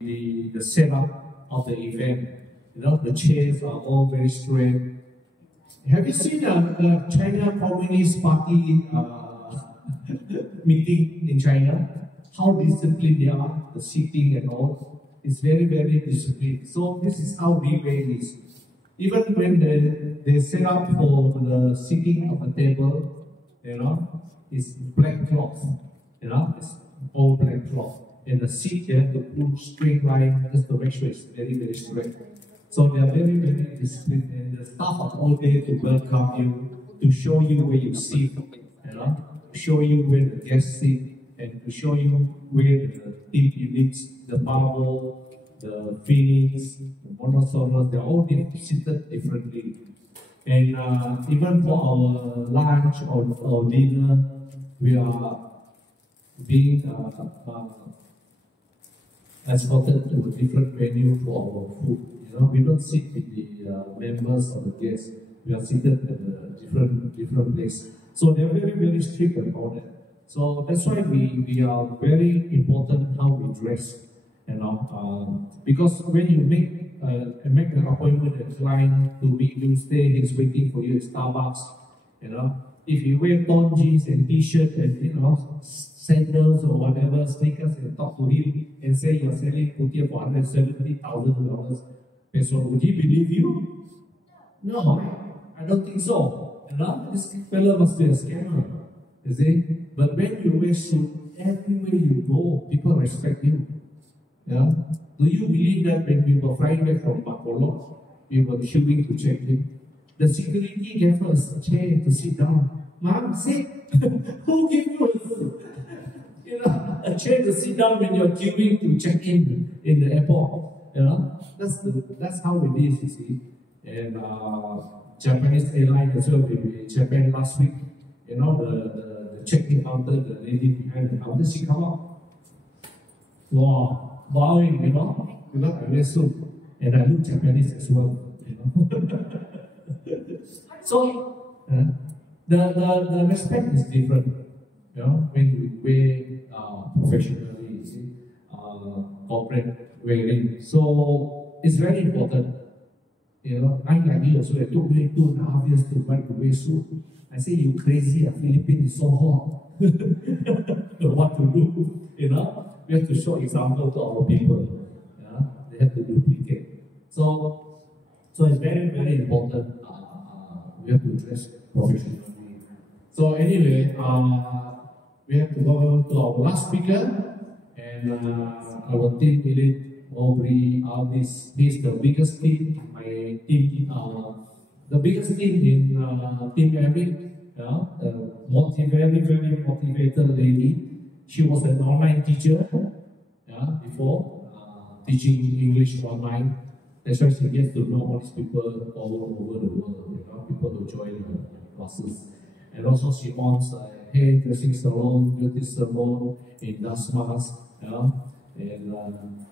the setup of the event. You know, the chairs are all very straight. Have you seen the China Communist Party meeting in China? How disciplined they are, the seating and all. It's very, very disciplined. So this is how Dewey is. Even when they set up for the seating of the table, you know, it's black cloth. You know, it's all black cloth. And the seat, they have to put straight line just to make sure it's very, very straight. So they are very, very disciplined, and the staff are all there to welcome you, to show you where you sit, you know, to show you where the guests sit, and to show you where the team elites, the Marvel, the Phoenix, the Monosaurus, they're all seated differently. And even for our lunch or dinner, we are being escorted to a different venue for our food. You know, we don't sit with the members or the guests. We are seated at a different place. So they are very, very strict about it. So that's why we are very important how we dress. You know, because when you make an appointment with a client to meet you, stay, he's waiting for you at Starbucks. You know, if you wear torn jeans and t-shirt and sandals or whatever, sneakers, and talk to him and say you're selling putia for $170,000 peso, would he believe you? No, I don't think so. You know, this fellow must be a scammer. You see? But when you wear suit, everywhere you go, people respect you. Yeah? Do you believe that when we were flying back from Bacolod, we were queuing to check in? The security gave us a chair to sit down. Mom, sit. Who gave you a chair to sit down when you're queuing to check in the airport? You know, that's how it is. You see, and Japanese airline as well. We were in Japan last week. You know, the check-in counter, the lady behind the counter, she come up, wow, bowing. You know, because I wear suit and I look Japanese as well. You know. So the respect is different, you know, when you wear professionally, you see, corporate wearing. So it's very important. You know, I'm like you also. It took me 2.5 years to learn to wear suit. I say, you crazy, Philippines is so hot. What to do? You know, we have to show example to our people. Yeah? They have to duplicate. So it's very, very important. We have to dress professionally. So anyway, we have to go to our last speaker, and our team elite, Aubrey. He's the biggest team in my team. The biggest team in Team Eric. Very, very motivated lady. She was an online teacher before, teaching English online. That's why she gets to know all these people all over the world, you know, people who join her classes. And also she owns a hairdressing salon, beauty salon in Dasmas, you know, and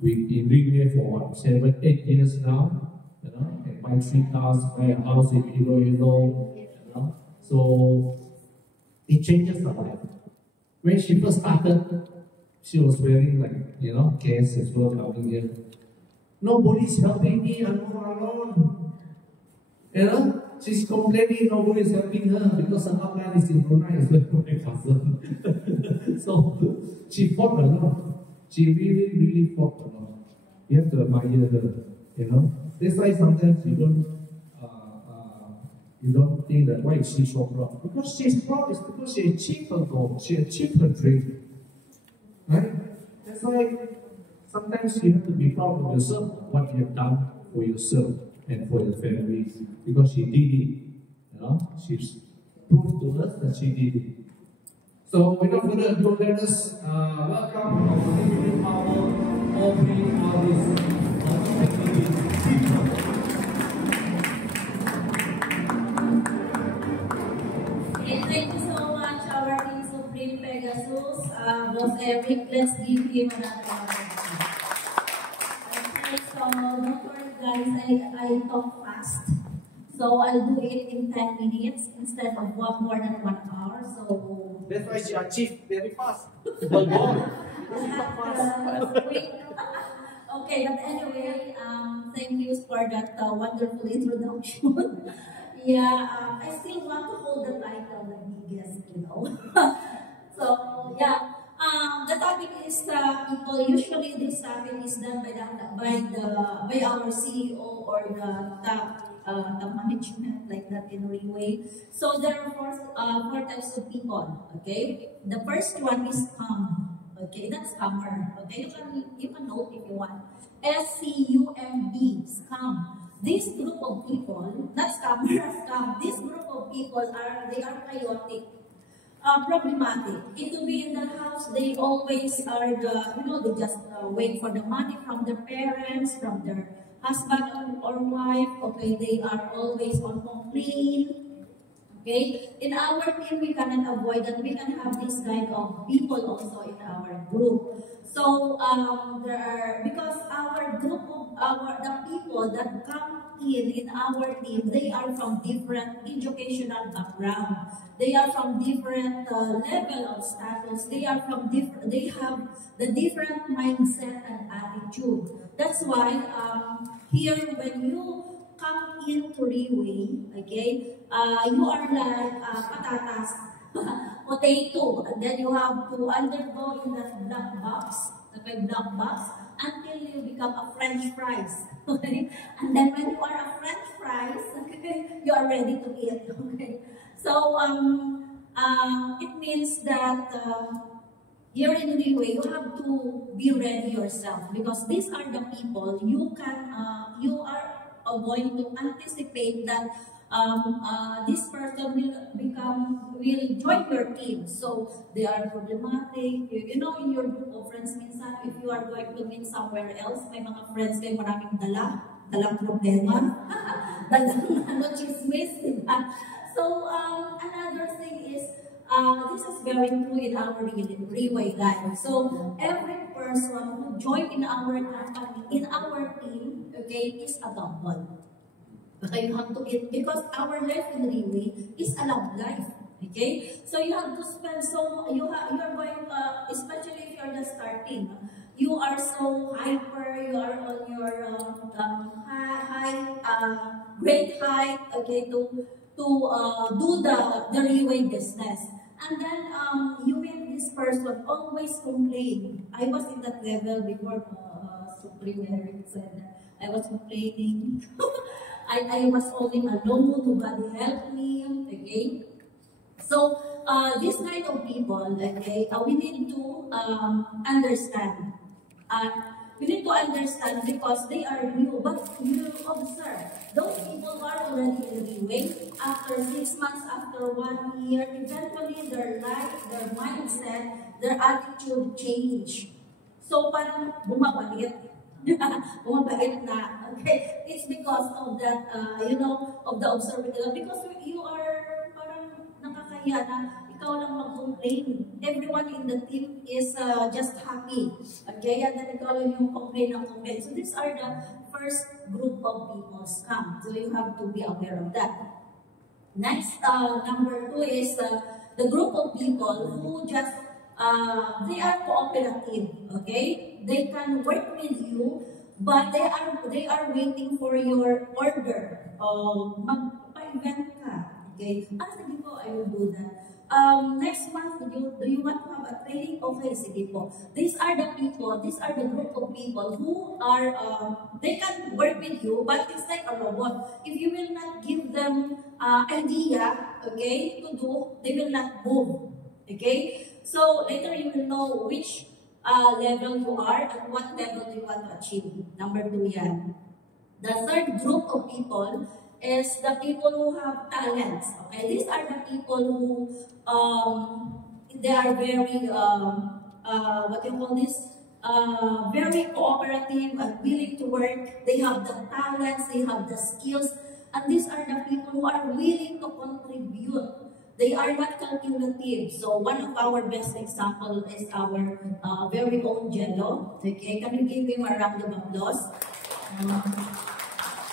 we've been living here for 7-8 years now, you know, and buy 3 cars, buy a house in Iloilo, you know. So it changes her life. When she first started, she was wearing cares as well coming here. Nobody's helping me, I'm all alone. You know, she's complaining nobody's helping her because her outline is in Brunei as well, my cousin. So she fought a lot. She really, really fought a lot. You have to admire her, you know. That's why sometimes you don't think that why is she so proud? Because she's proud is because she achieved her goal, she achieved her dream. Right? That's why sometimes you have to be proud of yourself, what you have done for yourself and for your family, because she did it. You know, she's proved to us that she did it. So without further ado, let us welcome our Infinite Power, Aubrey Alice. Thank you so much, our Team Supreme Pegasus. Boss Eric, let's give him another round. Okay, so don't worry guys, I talk fast. So I'll do it in 10 minutes instead of more than 1 hour. So that's why she achieved very fast. I have to wait Okay, but anyway, thank you for that wonderful introduction. Yeah, I still want to hold the title the biggest, you know. So yeah, the topic is people. Usually, this topic is done by our CEO or the management like that in a way. So there are four types of people. Okay, the first one is scum. Okay, that's scammer. Okay, you can note if you want. SCUMB, scam. This group of people, not scammer, scam. This group of people they are chaotic, problematic. It will be in the house, they always are they just wait for the money from their parents, from their husband or wife. Okay, they are always on complaint. Okay, in our team, we cannot avoid that. We can have this kind of people also in our group. So there are because our group of the people that come in our team, they are from different educational background. They are from different level of status. They are from different. They have the different mindset and attitude. That's why here when you come into Riway, okay, you are like patatas, potato, and then you have to undergo in that black box, okay, black box, until you become a French fries, okay, and then when you are a French fries, okay, you are ready to eat, okay. So it means that here in Riway, you have to be ready yourself because these are the people you are going to anticipate that this person will join your team. So they are problematic. You know, in your group of friends, minsan, if you are going to meet somewhere else, may mga friends kayo maraming dalang problema, dalang chismis, diba? So another thing is, this is very true in our Riway guys. So every person who joined in our company, in our team, okay, is a double. Okay, you have to eat because our life in Riway is a love life. Okay, so you have to spend you are going especially if you're just starting. You are so hyper. You are on your great height. Okay, to do the Riway business. And then you meet this person always complain. I was in that level before Supreme Eric said that I was complaining. I was holding alone, nobody helped me. Okay, so this kind of people, okay, we need to understand. We need to understand because they are new, but you observe those people who are already in the way. After 6 months, after 1 year, eventually their life, their mindset, their attitude change. So parang bumabalik. Bumabalik na. Okay, it's because of that, of the observation. Because you are parang nakakaya na ikaw lang mag-complain. Everyone in the team is just happy. Okay, and then ikaw lang yung complain. So these are the first group of people scam. So you have to be aware of that. Next, number 2 is the group of people who just they are cooperative. Okay, they can work with you, but they are waiting for your order. Magpa-event ka. Okay, sige po, I will do that. Next month, do you want to have a training? Okay, sige po. These are the group of people who are, they can work with you, but it's like a robot. If you will not give them idea, okay, to do, they will not move. Okay? So, later you will know which level you are and what level you want to achieve. Number 2 yan. The third group of people is the people who have talents. Okay, these are the people who they are very very cooperative and willing to work. They have the talents, they have the skills, and these are the people who are willing to contribute. They are not calculative. So one of our best example is our very own Jello. Okay, can you give him a round of applause?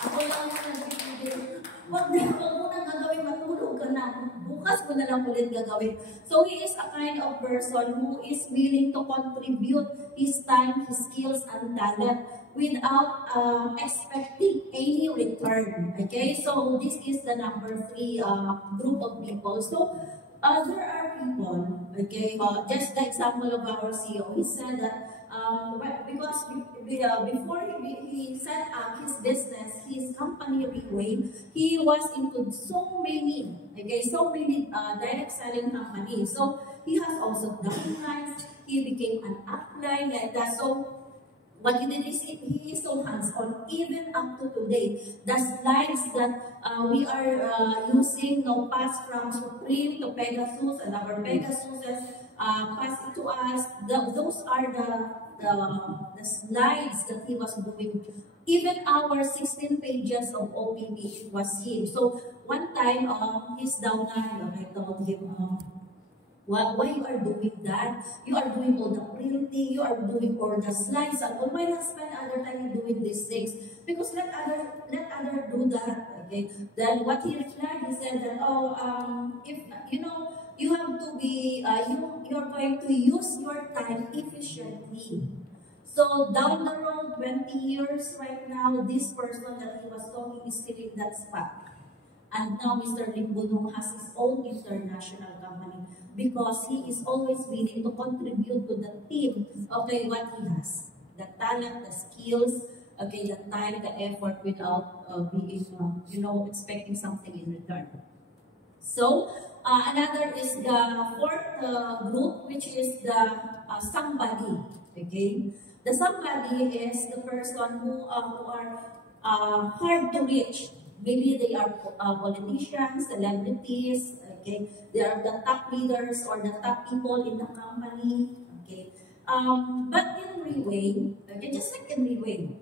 Ako lang na nagbibigay. Huwag mo nang gagawin, matulog ka na. Bukas bukas ko na lang ulit gagawin. So he is a kind of person who is willing to contribute his time, his skills, and talent without expecting any return. Okay, so this is the number 3 group of people. So there are people, okay, just the example of our CEO, he said that because before he set up his business, his company Reway, he was into so many direct selling companies. So he has also downlines, he became an upline like that. So what he did is he is so hands-on, even up to today. The slides that we are using now pass from Supreme to Pegasus, and our Pegasuses pass it to us. Those are the slides that he was doing. Even our 16 pages of OPP, it was him. So one time, his downline, I told him, why you are doing that? You are doing all the printing, you are doing all the slides, and why not spend other time doing these things? Because let other do that. Okay. Then what he replied, he said that if you have to be you are going to use your time efficiently. So down the road, 20 years right now, this person that he was talking is still in that spot. And now Mr. Lim Bunong has his own international company because he is always willing to contribute to the team, okay, what he has. The talent, the skills, okay, the time, the effort without being, expecting something in return. So, another is the 4th group, which is the somebody, okay? The somebody is the person who are hard to reach. Maybe they are politicians, celebrities, okay? They are the top leaders or the top people in the company, okay? But in Reway, okay, just like in Reway,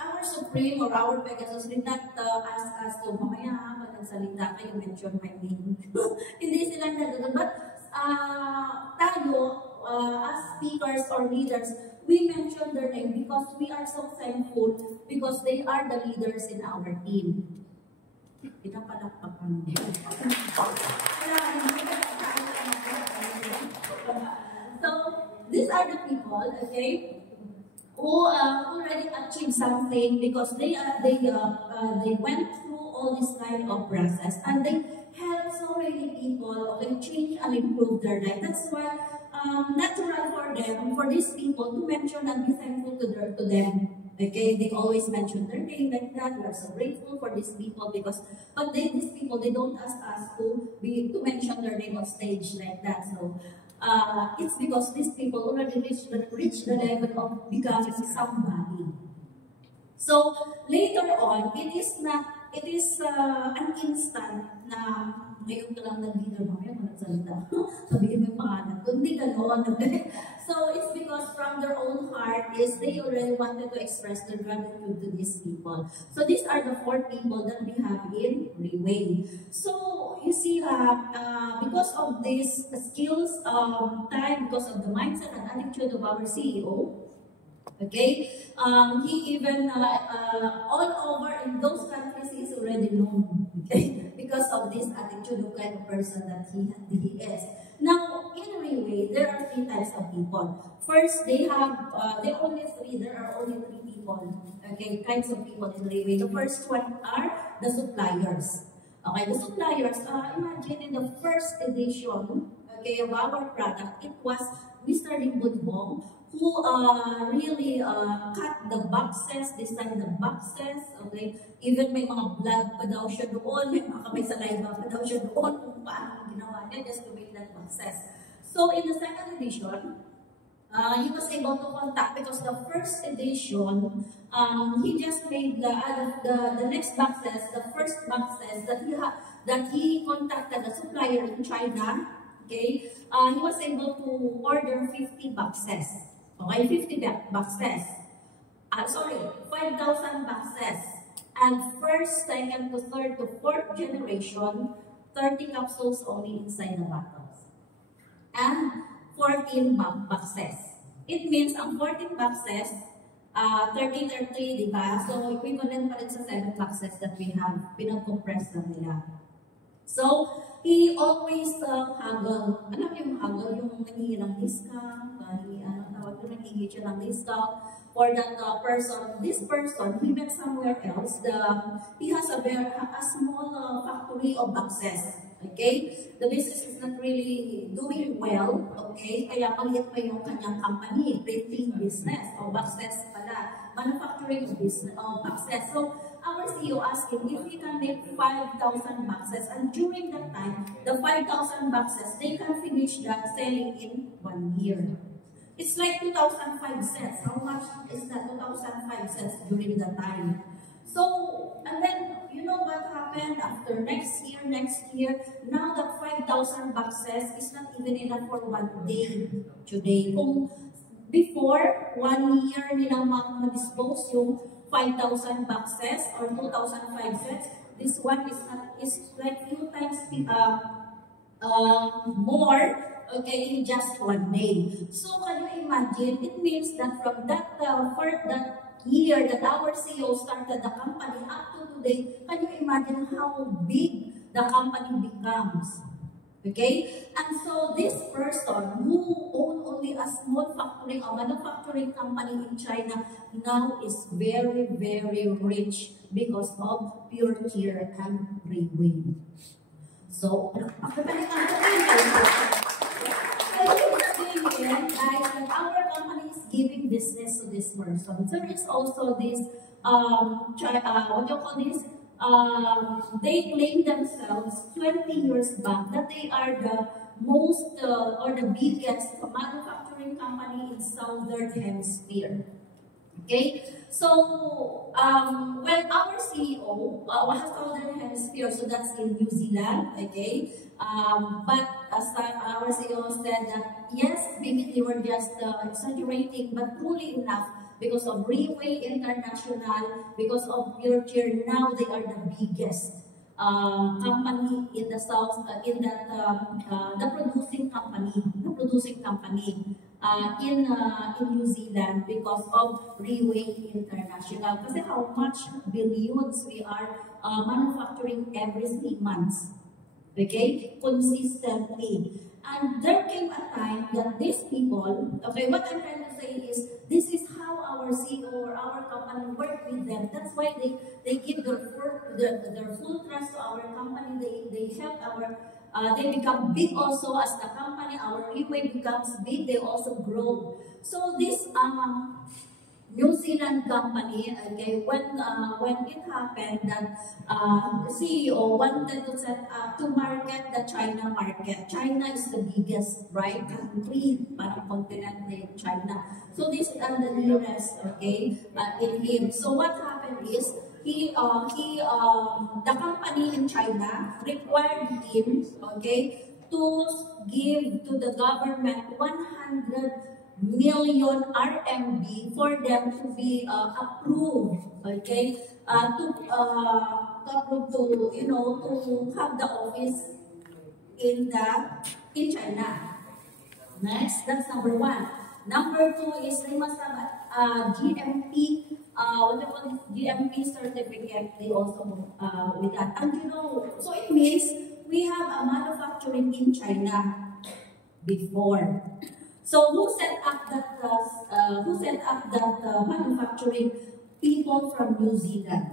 our Supreme or our Pegasus did not ask us to, mamaya, magsalita kayo, mention my name. Hindi sila nagagod. But tayo, as speakers or leaders, we mention their name because we are so thankful because they are the leaders in our team. Pinapalakpakan. So, these are the people, okay, who already achieved something because they went through all this kind of process and they help so many people, okay, change and improve their life. That's why natural for these people to mention and be thankful to them. Okay, they always mention their name like that. We are so grateful for these people but these people, they don't ask us to mention their name on stage like that. So it's because these people already reached the level of becoming somebody. So later on, it is an instant na ngayon ka lang nag-leader, mamaya mo nagsalita. Sabihin mo yung pangalan. Kundi gano'n. So it's because from their own heart is they already wanted to express their gratitude to these people. So these are the 4 people that we have in Reway. So you see, because of these skills, time, because of the mindset and attitude of our CEO, okay, he even all over in those countries he is already known, okay, because of this attitude of kind of person that he is. Now, in Reway, there are 3 types of people. First, there are only 3 people, okay, kinds of people in Reway. The first one are the suppliers. Okay, the suppliers, imagine in the first edition, okay, of our product, it was Mr. Lim Bunong who really cut the boxes, designed the boxes, okay? Even may mga blood pa daw siya doon, may mga kamay saliva pa daw siya doon kung paano ginawa niya just to make that boxes. So in the second edition, he was able to contact because the first edition, he just made the next boxes, the first boxes that he contacted the supplier in China. Okay, he was able to order 50 boxes. Okay, 50 boxes. 5,000 boxes. And first, second to third to fourth generation, 30 capsules only inside the bottles. And 14 boxes. It means ang 14 boxes, 30 or 3, di ba? So, equivalent pa rin sa 7 boxes that we have. Pinag-compress na nila. So, he always haggle. Alam mo yung haggle, yung nanghihi ng discount, ano tawag doon, nanghihi siya ng discount for that person. This person, he met somewhere else. He has a small factory of boxes. Okay? The business is not really doing well. Okay? Kaya maliit pa yung kanyang company, printing business o boxes pala. Manufacturing business of boxes. So, our CEO asked him if he can make 5,000 boxes, and during that time, the 5,000 boxes, they can finish that selling in 1 year. It's like 2005 cents. How much is that 2005 cents during that time? So, and then, you know what happened after next year, now that 5,000 boxes is not even enough for 1 day today. Kung before, 1 year nilang ma-dispose yung 5,000 boxes or 2,005 cents, this one is like few times more, okay, in just 1 day. So can you imagine? It means that from that for that year that our CEO started the company up to today, can you imagine how big the company becomes? Okay? And so this person who owned only a small factory, a manufacturing company in China, now is very, very rich because of Pure Cheer and Railway. So, pakibalikan guys, that our company is giving business to this person. There is also this, what do you call this? They claim themselves 20 years back that they are the most or the biggest manufacturing company in Southern Hemisphere. Okay, so when our CEO was Southern Hemisphere, so that's in New Zealand. Okay, but as our CEO said that yes, maybe they were just exaggerating, but truly enough, because of Railway International, because of Pure Cheer, now they are the biggest company in the south, the producing company in New Zealand because of Railway International. Kasi how much billions we are manufacturing every 3 months. Okay? Consistently. And there came a time that these people, okay, what I'm trying to say is, this is how our CEO or our company work with them. That's why they give their full trust to our company. They help they become big also as the company. Our Railway becomes big, they also grow. So this New Zealand company, okay, when it happened that CEO wanted to set up to market the China market. China is the biggest, right, country, parang continent in China. So this is the nearest, okay, in him. So what happened is the company in China required him, okay, to give to the government 100 million RMB for them to be approved, okay, to approve to, you know, to have the office in China. Next, that's number 1. Number 2 is they must have GMP, what they call this GMP certificate. They also with that, and you know, so it means we have a manufacturing in China before. So who set up that manufacturing? People from New Zealand.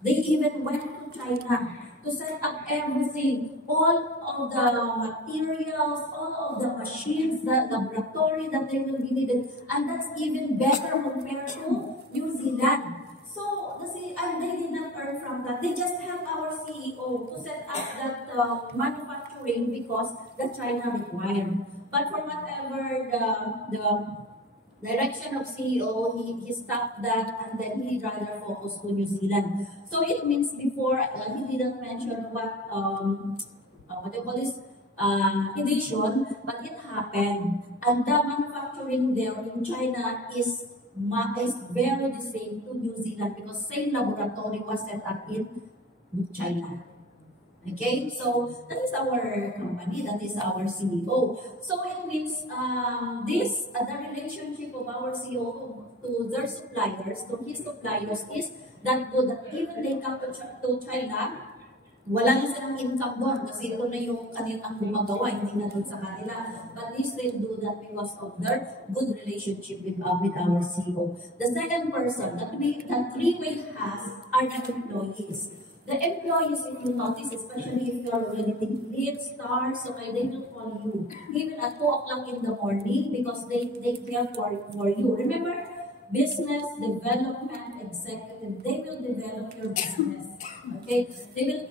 They even went to China to set up everything, all of the materials, all of the machines, the laboratory that they will be needed, and that's even better compared to New Zealand. So and they did not earn from that. They just helped our CEO to set up that manufacturing because the China required. But for whatever the direction of CEO, he stopped that, and then he rather focused to New Zealand. So it means before he didn't mention what do you call this edition, but it happened, and the manufacturing there in China is very the same to New Zealand because same laboratory was set up in China. Okay, so that is our company, that is our CEO. So it means the relationship of our CEO to their suppliers, to his suppliers, is that good. That even they come to China, wala na silang income doon kasi ito na yung kanilang gumagawa, hindi na doon sa kanila. But they still do that because of their good relationship with our CEO. The second person that three-way has are the employees. The employees, if you notice, especially if you are already taking lead, stars, okay, they will call you. Even at 2 o'clock in the morning because they care for you. Remember, business development executive, they will develop your business. Okay?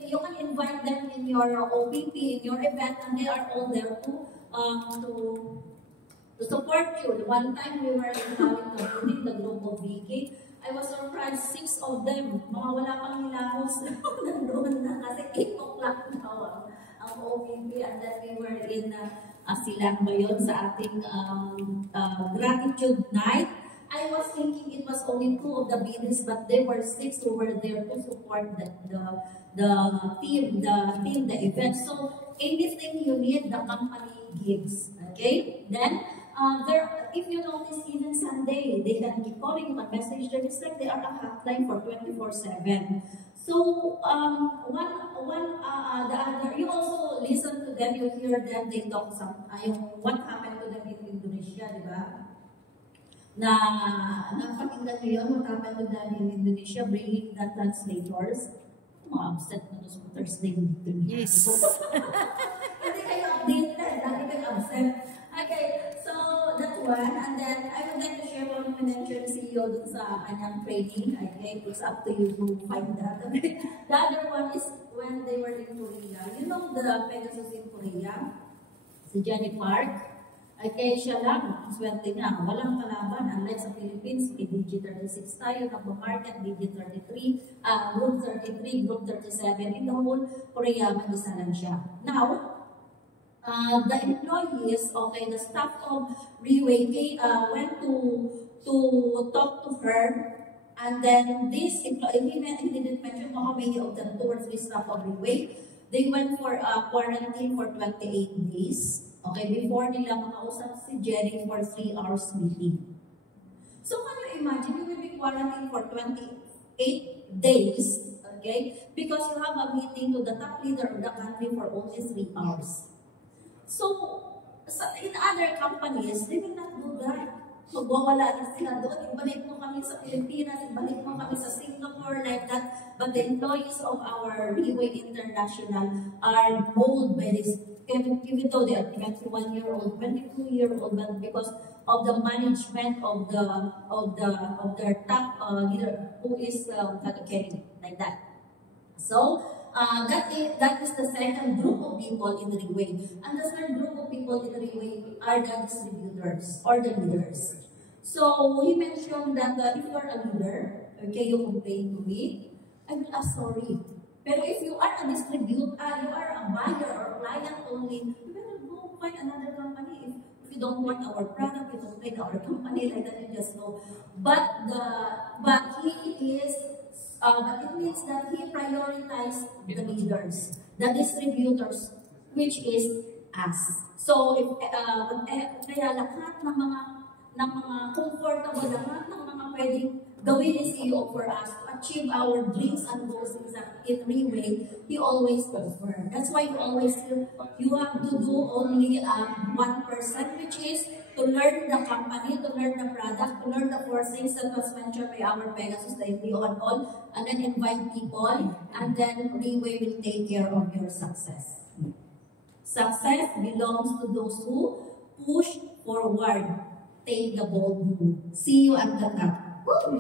You can invite them in your OPP, in your event, and they are all there to support you. The one time we were in the group of VK, I was surprised, 6 of them, mga wala pang hilamos, nandun na kasi 8 o'clock now ang OPP, and then we were in Silang ba yun sa ating gratitude night. I was thinking it was only 2 of the business, but there were 6 who were there to support the event. So anything you need, the company gives. Okay? Then if you notice, even Sunday, they can keep calling, you can message them. It's like they are a hotline for 24/7. So the other, you also listen to them, you hear them, they talk what happened to them in Indonesia, di ba? Napakinggan nyo yun, what happened to them in Indonesia, bringing the translators. Mga upset na doon sa Thursday meeting. Yes. Hindi kayo updated, lagi kayo upset. Okay, so that one, and then I would like to share one mention CEO dun sa kanyang training. Okay, it's up to you to find that. Okay? The other one is when they were in Korea. You know the Pegasus in Korea? Si Jenny Park. Okay, siya lang, ang swerte niya, walang kalaban. Unlike sa Philippines, DG36 tayo, nagpa-market, DG33, Group 33, Group 37, in the whole Korea, mag-isa lang siya. Now, the employees, okay, the staff of Riway went to talk to her, and then this employee, he didn't mention how many of them towards the staff of Riway. They went for quarantine for 28 days. Okay, before nila makausap si Jerry for 3 hours meeting. So can you imagine, you will be quarantined for 28 days, okay? Because you have a meeting to the top leader of the country for only 3 hours. So in other companies, they will not do that. Magwawala na sila doon, ibalik mo kami sa Pilipinas, ibalik mo kami sa Singapore, like that. But the employees of our Riway International are molded by this, even though they are 21-year-old, 22-year-old, but because of the management of their top leader, who is Kagakeri, like that. So that is the second group of people in the Riway. And the third group of people in the Riway are the distributors or the leaders. So he mentioned that if you are a leader, okay, you complain to me, I will ask sorry. Pero if you are a distributor, you are a buyer or client only, you better go find another company. If you don't want our product, you don't like our company, like that, you just go. But it means that he prioritized the leaders, the distributors, which is us. So kaya lahat ng mga comfortable, lahat ng mga pwedeng gawin ni CEO for us to achieve our dreams and goals in Riway, he always offer. That's why you always you have to do only 1%, which is to learn the company, to learn the product, to learn the 4 things that was mentioned by our Pegasus, the MPO and all, and then invite people, and then Riway will take care of your success. Success belongs to those who push forward, take the bold move. See you at the top. Woo!